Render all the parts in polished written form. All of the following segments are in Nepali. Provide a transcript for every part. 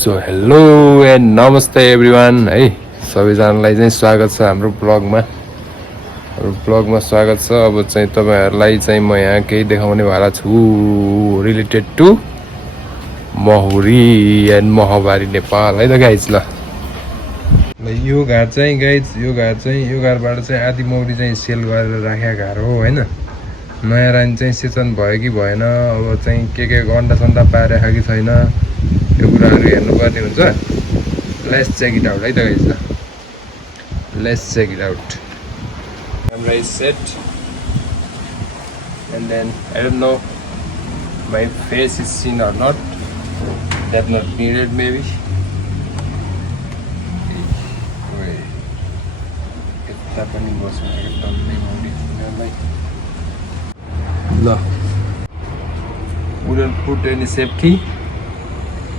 सो हेलो एन्ड नमस्ते एभ्रिवान है सबैजनालाई चाहिँ स्वागत छ हाम्रो ब्लगमा स्वागत छ। अब चाहिँ तपाईहरुलाई चाहिँ म यहाँ केही देखाउने वाला छु रिलेटेड टु महुरी एन्ड महबारी नेपाल है त गाइज। ल यो घाट चाहिँ गाइज यो घरबाट चाहिँ आदि मौरी चाहिँ सेल गरेर राखेको घर हो हैन। नयाँ रानी चाहिँ सेचन भयो कि भएन, अब चाहिँ के अन्डा सन्डा पारेको कि छैन, यो कुराहरु हेर्नुपर्ने हुन्छ। लेट्स चेक इट आउट है त गाइज। ल let's check it out. Camera is set and then I don't know my face is seen or not, that's not needed maybe. It's happening was no, wouldn't put any safety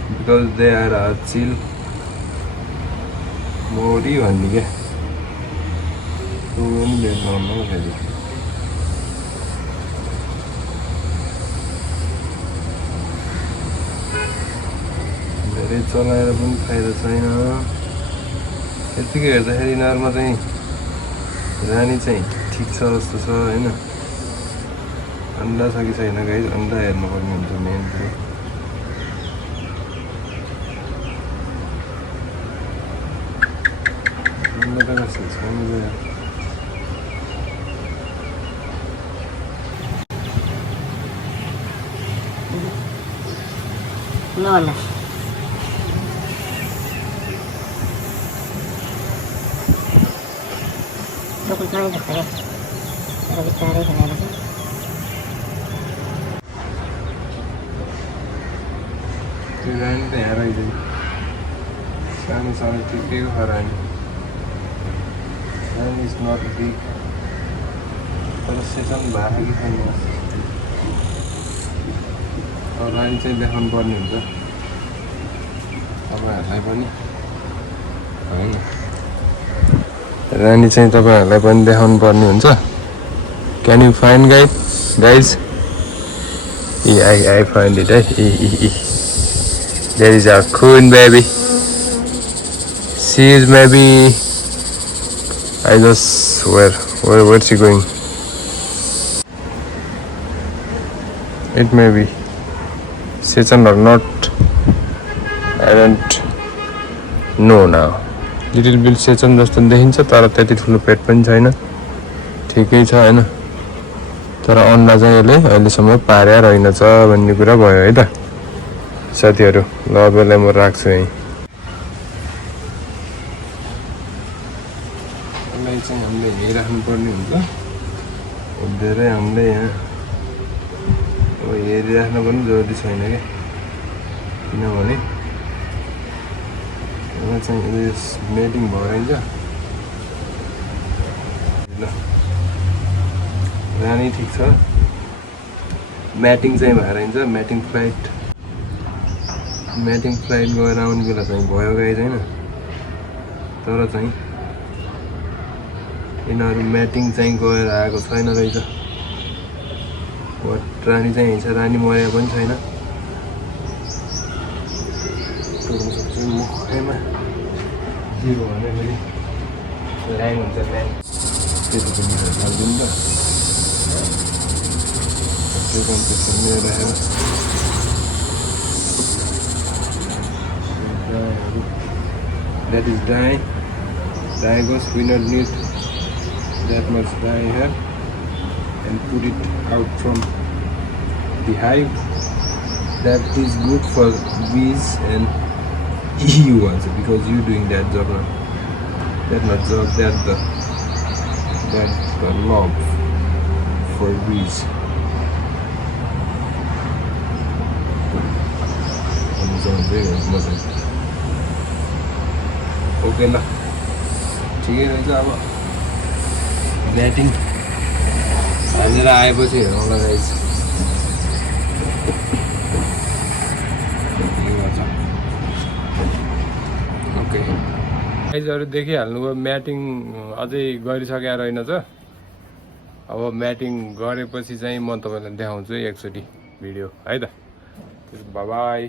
because they are chill Mori only. धेरै चलाएर पनि फाइदा छैन। यतिकै हेर्दाखेरि यिनीहरुमा चाहिँ रानी चाहिँ ठिक छ जस्तो छ हैन। अन्डा छ कि छैन गाइस, अन्डा हेर्नुपर्ने हुन्छ मेन कुरो। अन्डा त कस्तो छ नि No, no. Lo contrario de ustedes. Pero que estaré con él. त्यो रानी त यहाँ रहेछ। सानो सानो टिपेको छ रानी। रानी इज नट बिग। तर सेसन भएको कि छैन। रानी चाहिँ देखाउनु पर्ने हुन्छ तपाईहरुलाई पनि हैन। रानी चाहिँ तपाईहरुलाई पनि देखाउनु पर्ने हुन्छ। Can you find guys? I find it. There is our queen baby. She is maybe I just where's she going? It may be Sechen or not, I don't know now. Little bit Sechen जस्तो देखिन्छ तर त्यति ठुलो पेट पनि छैन, ठिकै छ हैन। तर अन्डा चाहिँ यसले अहिलेसम्म पार्या रहेनछ भन्ने कुरा भयो है त साथीहरु। ल अब यसलाई म राख्छु यही। यसलाई चाहिँ हामीले हेरिराख्नु पर्ने हुन्छ। धेरै हामीले यहाँ हेरिराख्न पनि जरुरी छैन के, किनभने यहाँ चाहिँ मेटिङ भइरहन्छ। ल रानी ठिक छ, म्याटिङ चाहिँ भएर हुन्छ। म्याटिङ फ्लाइट गएर आउने बेला चाहिँ भयो गाइज हैन। तर चाहिँ यिनीहरु म्याटिङ चाहिँ गएर आएको छैन रहेछ। रानी चाहिँ हिँड्छ, रानी मर्या पनि छैन। मुखैमा जिरो भने फेरि ल्याङ हुन्छ। ल्याङ त्यति पनि हालिदिनु त। त्यो काम त्यसरी नै राखेर that is dye goes. We not need that much dye here and put it out from the hive. That is good for bees and you also because you doing that job. That's not job, that's the love for bees. Okay ल ठिकै रहेछ। अब म्याटिङ हालेर आएपछि हेरौँला गाइस। ओके गाइजहरु देखिहाल्नुभयो म्याटिङ अझै गरिसकेको रहेनछ। अब म्याटिङ गरेपछि चाहिँ म तपाईलाई देखाउँछु एकचोटी भिडियो है त। Bye bye.